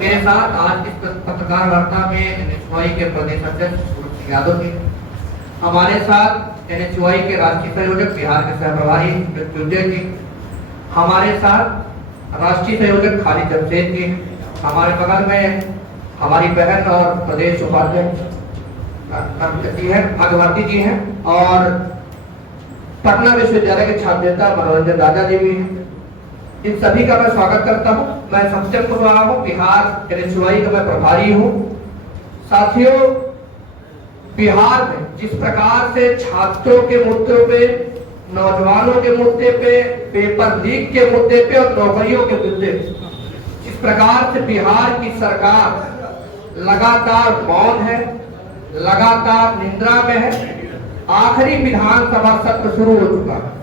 मेरे साथ आज इस पत्रकार वार्ता में एनएचयूआई के प्रदेश अध्यक्ष सूरज सिंह यादव जी, हमारे साथ एनएचयूआई के राष्ट्रीय संयोजक बिहार के सह प्रभारी मृत्युंजय जी, हमारे साथ राष्ट्रीय संयोजक खालिद जमशेद जी, हमारे बगल में हमारी बहन और प्रदेश उपाध्यक्ष जी हैं भागवती जी हैं, और पटना विश्वविद्यालय के छात्र नेता मनोरंजन राजा जी भी हैं। इन सभी का मैं स्वागत करता हूं। मैं सबसे पूर्व हूं, बिहार एनएचयूआई का मैं प्रभारी हूं। साथियों, बिहार में जिस प्रकार से छात्रों के मुद्दों पे, नौजवानों के मुद्दे पे, पेपर लीक के मुद्दे पे और नौकरियों के मुद्दे पे जिस प्रकार से बिहार की सरकार लगातार मौन है, लगातार निंद्रा में है। आखिरी विधानसभा सत्र शुरू हो चुका है,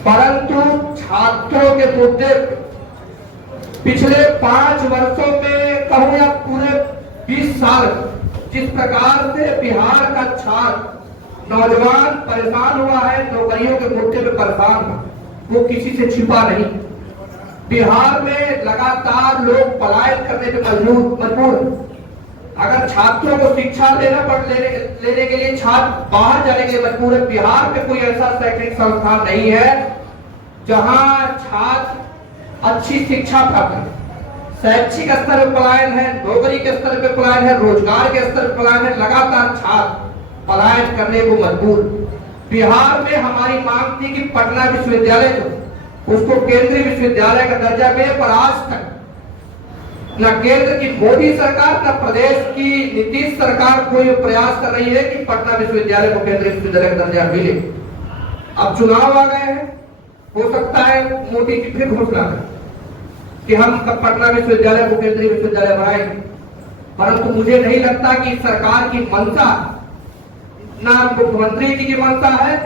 परंतु छात्रों के मुद्दे पिछले 5 वर्षों में कहूं या पूरे 20 साल जिस प्रकार से बिहार का छात्र नौजवान परेशान हुआ है, नौकरियों के मुद्दे पे परेशान हुआ, वो किसी से छिपा नहीं। बिहार में लगातार लोग पलायन करने पे मजबूर। अगर छात्रों को शिक्षा लेने के लिए छात्र बाहर जाने के लिए मजबूर है। बिहार में कोई ऐसा शैक्षणिक संस्थान नहीं है जहां छात्र अच्छी शिक्षा प्राप्त करे। शैक्षिक स्तर पर पलायन है, नौकरी के स्तर पर पलायन है, रोजगार के स्तर पर पलायन है। लगातार छात्र पलायन करने को मजबूर। बिहार में हमारी मांग थी कि पटना विश्वविद्यालय को उसको केंद्रीय विश्वविद्यालय का दर्जा मिले, पर आज तक न केंद्र की मोदी सरकार न प्रदेश की नीतीश सरकार कोई प्रयास कर रही है कि पटना विश्वविद्यालय को केंद्रीय विश्वविद्यालय का दर्जा मिले। अब चुनाव आ गए हैं, हो सकता है मोदी जी फिर घोषणा करें कि हम पटना विश्वविद्यालय को केंद्रीय विश्वविद्यालय बनाएंगे, परंतु मुझे नहीं लगता कि सरकार की मंशा, ना मुख्यमंत्री जी की मंशा है,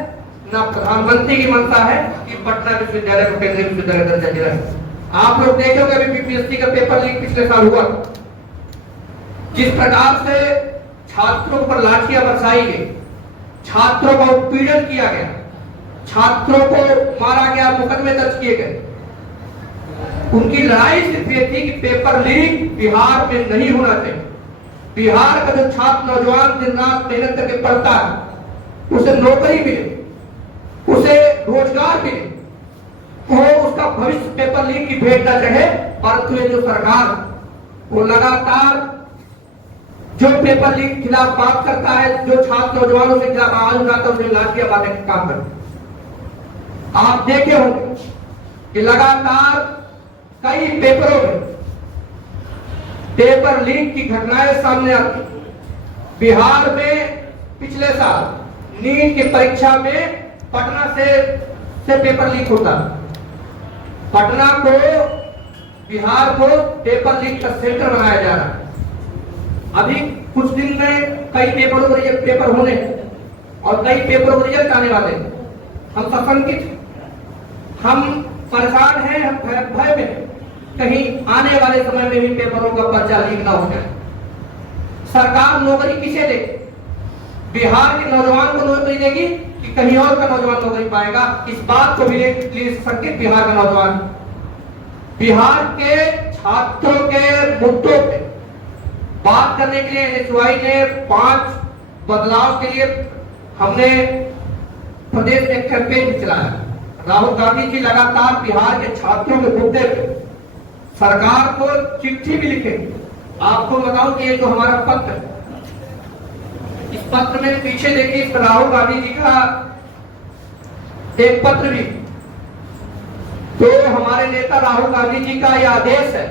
ना प्रधानमंत्री की मंशा है कि पटना विश्वविद्यालय को केंद्रीय विश्वविद्यालय का दर्जा दिलाए। आप लोग देखोगे अभी बीपीएससी का पेपर लीक पिछले साल हुआ, जिस प्रकार से छात्रों पर लाठियां बरसाई गई, छात्रों का उत्पीड़न किया गया, छात्रों को मारा गया, मुकदमे दर्ज किए गए। उनकी लड़ाई सिर्फ ये थी कि पेपर लीक बिहार में नहीं होना चाहिए। बिहार का जो छात्र नौजवान दिन रात मेहनत करके पढ़ता है, उसे नौकरी मिले, उसे रोजगार मिले, वो उसका भविष्य पेपर लीक की भेंट न चढ़े। परंतु ये जो सरकार वो लगातार जो पेपर लीक के खिलाफ बात करता है, जो छात्र नौजवानों के खिलाफ आवाज उठाता है, उसे लाठियां मारने का काम करता है। आप देखे होंगे कि लगातार कई पेपरों में पेपर लीक की घटनाएं सामने आती। बिहार में पिछले साल नीट की परीक्षा में पटना से पेपर लीक होता। पटना को, बिहार को पेपर लीक का सेंटर बनाया जा रहा है। अभी कुछ दिन में कई पेपरों को रिजल्ट पेपर होने और कई पेपरों को रिजल्ट आने वाले। हम सशंकित, हम परेशान हैं, हम भय में कहीं आने वाले समय में भी पेपरों का पर्चा लीक ना हो जाए। सरकार नौकरी किसे देगी? बिहार के नौजवान को नौकरी देगी कि कहीं और का नौजवान नौकरी पाएगा? इस बात को भी लिए संकेत बिहार का नौजवान, बिहार के छात्रों के मुद्दों पे बात करने के लिए एनएचयूआई ने 5 बदलाव के लिए हमने प्रदेश में कैंपेन चलाया। राहुल गांधी जी लगातार बिहार के छात्रों के मुद्दे पे सरकार को चिट्ठी भी लिखे। आपको बताऊं कि ये जो हमारा पत्र, इस पत्र में पीछे देखिए राहुल गांधी जी का एक पत्र भी, तो हमारे नेता राहुल गांधी जी का यह आदेश है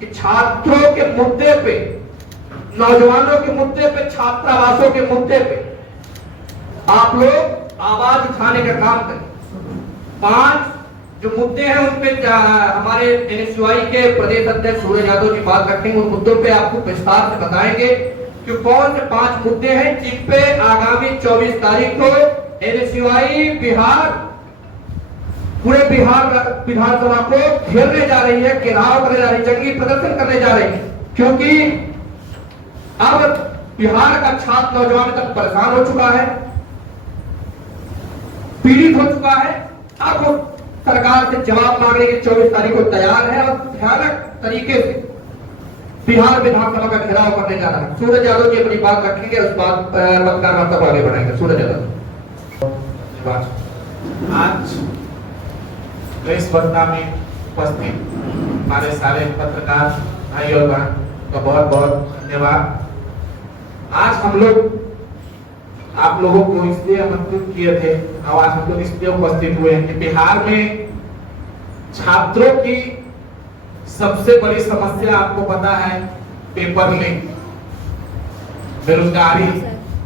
कि छात्रों के मुद्दे पे, नौजवानों के मुद्दे पे, छात्रावासों के मुद्दे पे आप लोग आवाज उठाने का काम करें। 5 जो मुद्दे हैं उन पे हमारे एनएचयूआई के प्रदेश अध्यक्ष सूरज यादव जी बात रखेंगे। उन मुद्दों पे आपको विस्तार से बताएंगे कि कौन से 5 मुद्दे हैं जिन पे आगामी 24 तारीख को एनएचयूआई बिहार, पूरे बिहार विधानसभा को घेरने जा रही है, घेराव करने जा रही है, जंगी प्रदर्शन करने जा रही है। क्योंकि अब बिहार का छात्र नौजवान तक परेशान हो चुका है, पीड़ित हो चुका है। अब वो सरकार से जवाब मांगने के 24 तारीख को तैयार है और भयानक तरीके से बिहार विधानसभा का घेराव करने जा रहा है। सूरज यादव जी अपनी बात रखेंगे, उस बात पत्रकार वार्ता को आगे बढ़ाएंगे। सूरज यादव। आज इस घटना में उपस्थित हमारे सारे पत्रकार भाई और बहन का बहुत बहुत धन्यवाद। आज हम लोग आप लोगों को इसलिए आमंत्रित किए थे और आज हम लोग इसलिए उपस्थित हुए हैं कि बिहार में छात्रों की सबसे बड़ी समस्या आपको पता है पेपर लीक, बेरोजगारी।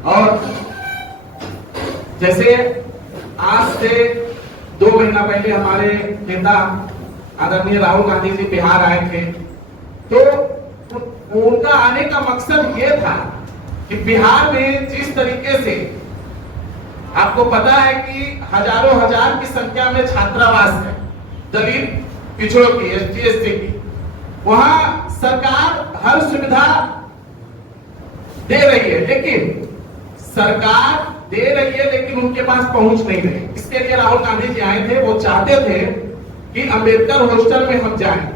और जैसे आज से 2 महीना पहले हमारे नेता आदरणीय राहुल गांधी जी बिहार आए थे, तो उनका आने का मकसद ये था कि बिहार में जिस तरीके से आपको पता है कि हजारों हजार की संख्या में छात्रावास है दलित पिछड़ों की, एसटी एसटी की, वहां सरकार हर सुविधा दे रही है, लेकिन सरकार दे रही है लेकिन उनके पास पहुंच नहीं रही। इसके लिए राहुल गांधी जी आए थे। वो चाहते थे कि अंबेडकर हॉस्टल में हम जाएं।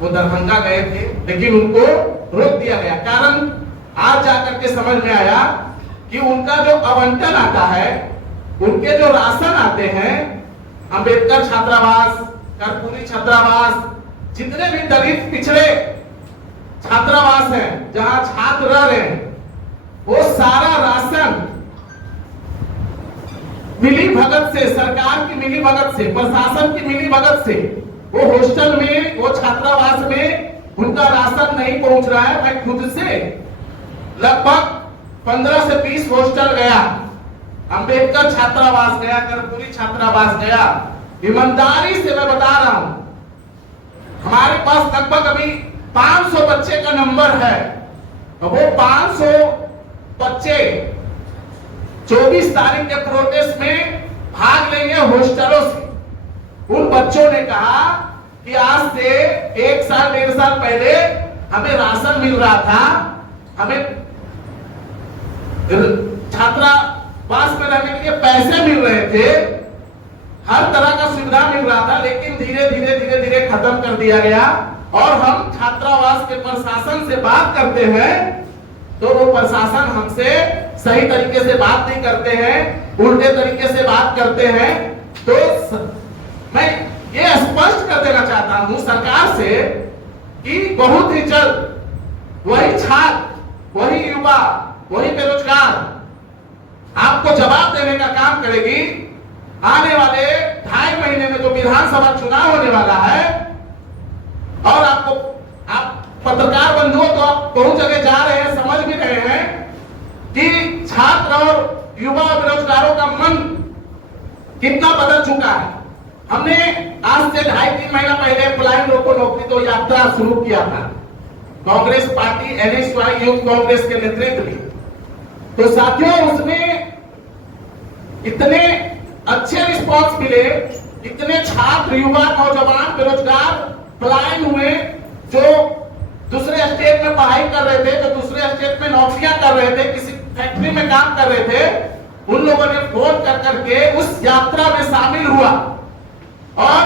वो दरभंगा गए थे लेकिन उनको रोक दिया गया। कारण आज जाकर के समझ में आया कि उनका जो आवंटन आता है, उनके जो राशन आते हैं, अंबेडकर छात्रावास, कर्पूरी छात्रावास, जितने भी दलित पिछड़े छात्रावास हैं जहां छात्र रह रहे हैं, वो सारा राशन मिली भगत से, सरकार की मिली भगत से, प्रशासन की मिली भगत से, वो हॉस्टल में, वो छात्रावास में उनका राशन नहीं पहुंच रहा है। मैं खुद से लगभग 15 से 20 हॉस्टल गया, अंबेडकर छात्रावास गया, कर्पूरी छात्रावास गया। ईमानदारी से मैं बता रहा हूं, हमारे पास लगभग अभी 500 बच्चे का नंबर है। तो वो 500 बच्चे 24 तारीख के प्रोटेस्ट में भाग लेंगे हॉस्टलों से। उन बच्चों ने कहा कि आज से 1 साल 1.5 साल पहले हमें राशन मिल रहा था, हमें छात्रावास में रहने के लिए पैसे मिल रहे थे, हर तरह का सुविधा मिल रहा था, लेकिन धीरे धीरे खत्म कर दिया गया। और हम छात्रावास के प्रशासन से बात करते हैं तो वो प्रशासन हमसे सही तरीके से बात नहीं करते हैं, उल्टे तरीके से बात करते हैं। तो मैं ये स्पष्ट कर देना चाहता हूं सरकार से कि बहुत ही जल्द वही छात्र, वही युवा, वही बेरोजगार आपको जवाब देने का काम करेगी। आने वाले 2.5 महीने में जो विधानसभा चुनाव होने वाला है, और आप पत्रकार बंधुओं तो आप बहुत जगह जा रहे हैं, समझ भी रहे हैं कि छात्र और युवा बेरोजगारों का मन कितना बदल चुका है। हमने आज से 2.5-3 महीना पहले पलायन रोको नौकरी दो यात्रा शुरू किया था, Congress party NSY youth Congress के नेतृत्व में। तो साथियों, उसमें इतने अच्छे रिस्पॉन्स मिले, इतने छात्र, युवा, नौजवान, बेरोजगार पलायन हुए, जो दूसरे स्टेट में पढ़ाई कर रहे थे, जो दूसरे स्टेट में नौकरियां कर रहे थे, किसी फैक्ट्री में काम कर रहे थे, उन लोगों ने फोन कर करके उस यात्रा में शामिल हुआ। और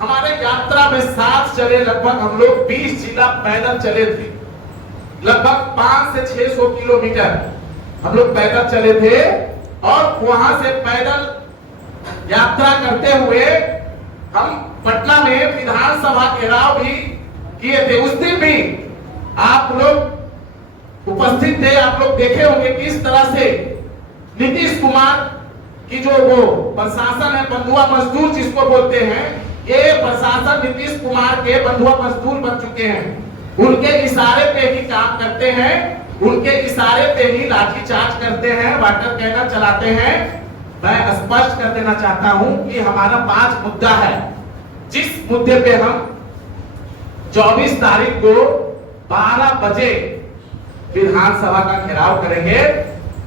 हमारे यात्रा में साथ चले, लगभग हम लोग 20 जिला पैदल चले थे, लगभग 500 से 600 किलोमीटर हम लोग पैदल चले थे। और वहां से पैदल यात्रा करते हुए हम पटना में विधानसभा घेराव भी किए थे। उस दिन भी आप लोग उपस्थित थे, आप लोग देखे होंगे किस तरह से नीतीश कुमार की जो वो प्रशासन है, बंधुआ मजदूर जिसको बोलते हैं, ये प्रशासन नीतीश कुमार के बंधुआ मजदूर बन चुके हैं। उनके इशारे पे ही काम करते हैं, उनके इशारे पे ही लाठीचार्ज करते हैं, वाटर कैनन चलाते हैं। मैं स्पष्ट कर देना चाहता हूं कि हमारा 5 मुद्दा है, जिस मुद्दे पे हम 24 तारीख को 12 बजे विधानसभा का घेराव करेंगे।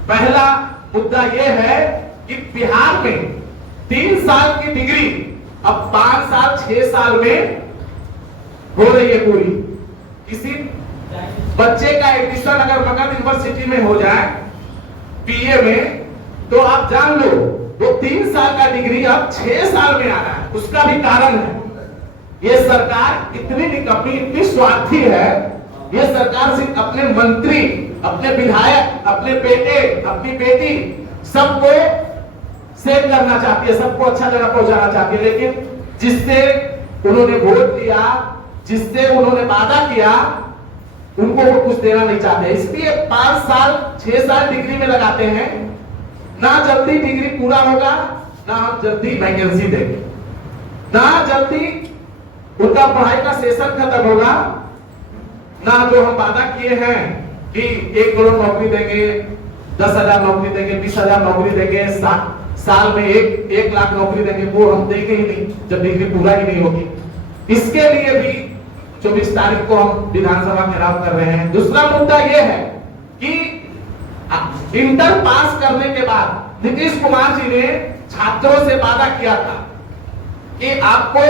पहला मुद्दा यह है कि बिहार में 3 साल की डिग्री अब 5 साल 6 साल में हो रही है पूरी। किसी बच्चे का एडमिशन अगर मगध यूनिवर्सिटी में हो जाए बीए में, तो आप जान लो वो 3 साल का डिग्री अब 6 साल में आ रहा है। उसका भी कारण है, ये सरकार इतनी निकम्मी, इतनी स्वार्थी है ये सरकार सिर्फ अपने मंत्री, अपने विधायक, अपने बेटे, अपनी बेटी सबको सेव करना चाहती है, सबको अच्छा जगह पहुंचाना चाहती है, लेकिन जिससे उन्होंने वोट दिया, जिससे उन्होंने वादा किया, उनको वो कुछ देना नहीं चाहते। इसलिए 5 साल 6 साल डिग्री में लगाते हैं, ना जल्दी डिग्री पूरा होगा, ना हम जल्दी वैकेंसी देंगे, ना जल्दी उनका पढ़ाई का सेशन खत्म होगा, ना जो हम वादा किए हैं कि 1 करोड़ नौकरी देंगे, 10,000 नौकरी देंगे, 20,000 नौकरी देंगे, साल में 1 लाख नौकरी देंगे, वो हम देंगे ही नहीं जब डिग्री पूरा ही नहीं होगी। इसके लिए भी 24 तारीख को हम विधानसभा घेराव कर रहे हैं। दूसरा मुद्दा यह है कि इंटर पास करने के बाद नीतीश कुमार जी ने छात्रों से वादा किया था कि आपको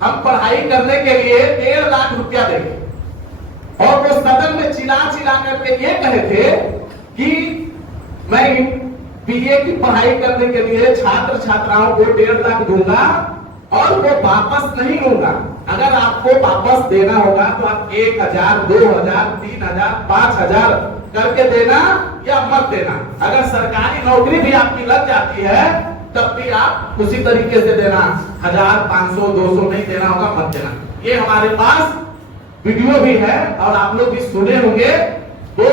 हम पढ़ाई करने के लिए 1.5 लाख रुपया देंगे, और वो सदन में चिल्ला करके ये कहे थे कि मैं बीए की पढ़ाई करने के लिए छात्र छात्राओं को 1.5 लाख दूंगा और वो वापस नहीं लूंगा। अगर आपको वापस देना होगा तो आप 1,000, 2,000, 3,000, 5,000 करके देना या मत देना। अगर सरकारी नौकरी भी आपकी लग जाती है तब भी आप उसी तरीके से देना, 1,000, 500, 200 नहीं देना होगा, मत देना। ये हमारे पास वीडियो भी है और आप लोग भी सुने होंगे। वो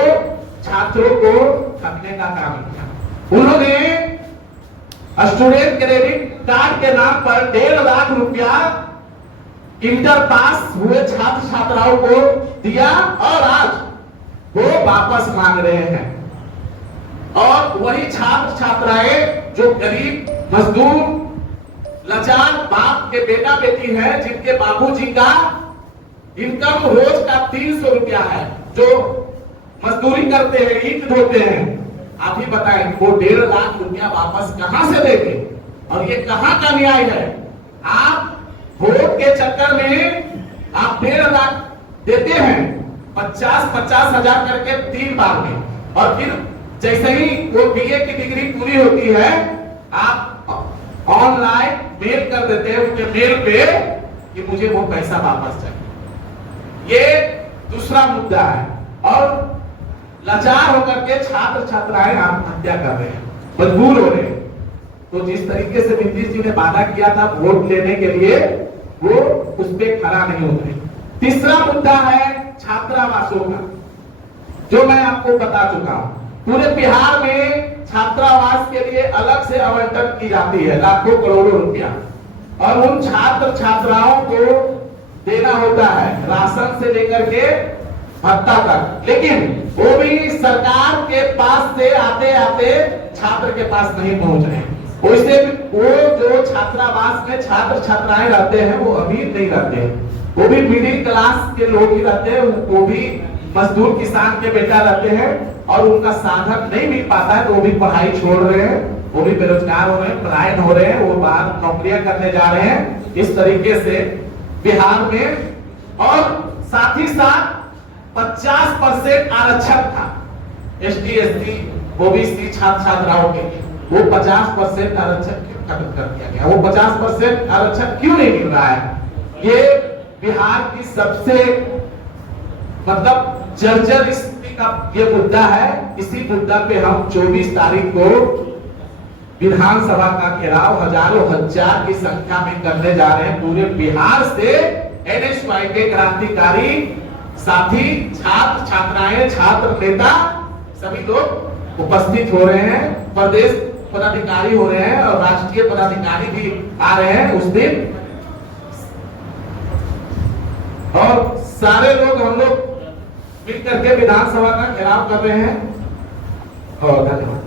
छात्रों को ठगने का काम किया उन्होंने। स्टूडेंट क्रेडिट कार्ड के नाम पर 1.5 लाख रुपया इंटर पास हुए छात्र छात्राओं को दिया और आज वो वापस मांग रहे हैं। और वही छात्र छात्राएं जो गरीब मजदूर लाचार बाप के बेटा बेटी हैं, जिनके बाबूजी का इनकम रोज का 300 रुपया है, जो मजदूरी करते हैं, ईंट ढोते हैं, आप ही बताएं वो 1.5 लाख रुपया वापस कहां से देंगे? और ये कहां का न्याय है? आप वोट के चक्कर में आप 1.5 लाख देते हैं, 50-50 हजार करके 3 बार में, और फिर जैसे ही वो बीए की डिग्री पूरी होती है आप ऑनलाइन मेल कर देते हैं उनके मेल पे कि मुझे वो पैसा वापस चाहिए। ये दूसरा मुद्दा है। और लाचार होकर के छात्र छात्राएं आत्महत्या कर रहे हैं, मजबूर हो रहे हैं। तो जिस तरीके से नीतीश जी ने वादा किया था वोट लेने के लिए, वो उस पर खरा नहीं उतरे। तीसरा मुद्दा है छात्रावासों का, जो मैं आपको बता चुका हूं। पूरे बिहार में छात्रावास के लिए अलग से आवंटन की जाती है लाखों करोड़ों रुपया, और उन छात्र छात्राओं को देना होता है राशन से लेकर के भत्ता तक, लेकिन वो भी सरकार के पास से आते आते छात्र के पास नहीं पहुंच रहे। वैसे वो जो छात्रावास में छात्र छात्राएं रहते हैं वो अमीर नहीं रहते हैं, वो भी मिडिल क्लास के लोग ही रहते हैं, वो भी मजदूर किसान के बेटा रहते हैं, और उनका साधन नहीं मिल पाता है तो वो भी पढ़ाई छोड़ रहे हैं, वो भी बेरोजगार हो रहे हैं, पलायन हो रहे हैं, वो बाहर नौकरियां करने जा रहे हैं। इस तरीके से बिहार में, और साथ ही साथ 50% आरक्षण था ST SC OBC छात्र छात्राओं के लिए, वो 50% आरक्षण खत्म कर दिया गया। वो 50% आरक्षण क्यों नहीं मिल रहा है? ये बिहार की सबसे मतलब जर्जर स्थिति का ये मुद्दा है। इसी मुद्दा पे हम 24 तारीख को विधानसभा का घेराव हजारों हजार की संख्या में करने जा रहे हैं। पूरे बिहार से NSY के क्रांतिकारी साथी, छात्र छात्राएं, छात्र नेता सभी लोग उपस्थित हो रहे हैं, प्रदेश पदाधिकारी हो रहे हैं और राष्ट्रीय पदाधिकारी भी आ रहे हैं उस दिन, और सारे लोग हम लोग मिलकर के विधानसभा का घेराव कर रहे हैं। और धन्यवाद।